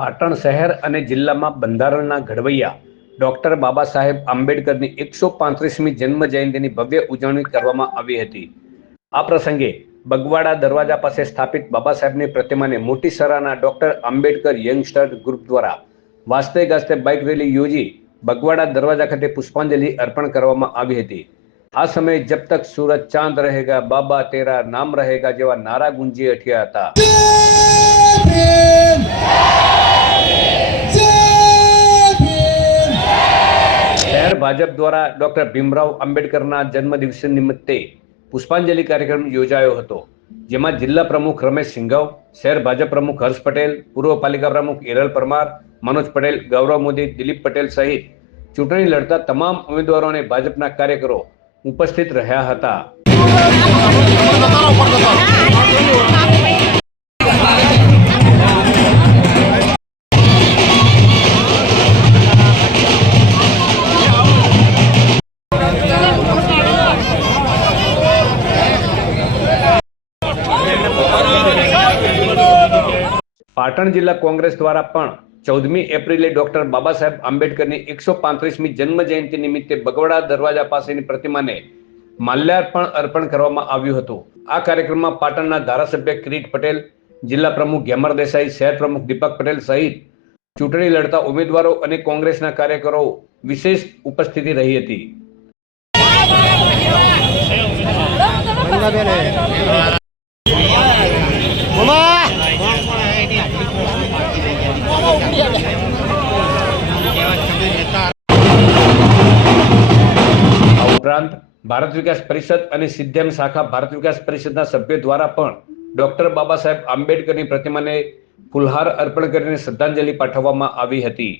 પાટણ શહેર અને જિલ્લામાં બંધારણના ઘડવૈયા ડોક્ટર બાબા સાહેબ આંબેડકરની 135મી જન્મ જયંતિની ભવ્ય ઉજવણી કરવામાં આવી હતી। આ પ્રસંગે બગવાડા દરવાજા પાસે સ્થાપિત બાબા સાહેબની પ્રતિમાને મોટી સરાહના ડોક્ટર આંબેડકર યંગસ્ટર ગ્રુપ દ્વારા વાસ્તે ગાસ્તે બાઇક રેલી યોજી બગવાડા દરવાજા ખાતે પુષ્પાંજલિ અર્પણ કરવામાં આવી હતી। આ સમયે જબ તક સૂરજ ચાંદ રહેગા બાબા તેરા નામ રહેગા જેવા નારા ગુંજી ઉઠ્યા હતા। શહેર ભાજપ દ્વારા ડોક્ટર ભીમરાવ આંબેડકરના જન્મદિવસ નિમિત્તે પુષ્પાંજલિ કાર્યક્રમ યોજાયો હતો, જેમાં જિલ્લા પ્રમુખ રમેશ સિંઘવ, શહેર ભાજપ પ્રમુખ હર્ષ પટેલ, પૂર્વ પાલિકા પ્રમુખ હિરલ પરમાર, મનોજ પટેલ, ગૌરવ મોદી, દિલીપ પટેલ સહિત ચૂંટણી લડતા તમામ ઉમેદવારો અને ભાજપના કાર્યકરો ઉપસ્થિત રહ્યા હતા। પાટણ જિલ્લા કોંગ્રેસ દ્વારા પણ 14મી એપ્રિલે ડોક્ટર બાબા સાહેબ આંબેડકરની 135મી જન્મ જયંતિ નિમિત્તે બગવાડા દરવાજા પાસેની પ્રતિમાને માલ્યાર્પણ અર્પણ કરવામાં આવ્યું હતું। આ કાર્યક્રમમાં પાટણના ધારાસભ્ય કિરીટ પટેલ, જિલ્લા પ્રમુખ ગેમર દેસાઈ, શહેર પ્રમુખ દીપક પટેલ સહિત ચૂંટણી લડતા ઉમેદવારો અને કોંગ્રેસના કાર્યકરો વિશેષ ઉપસ્થિતિ રહી હતી। ઉપરાંત ભારત વિકાસ પરિષદ અને સિદ્ધેમ શાખા ભારત વિકાસ પરિષદના સભ્યો દ્વારા પણ ડોક્ટર બાબા સાહેબ આંબેડકરની પ્રતિમાને ફૂલહાર અર્પણ કરીને શ્રદ્ધાંજલિ પાઠવવામાં આવી હતી।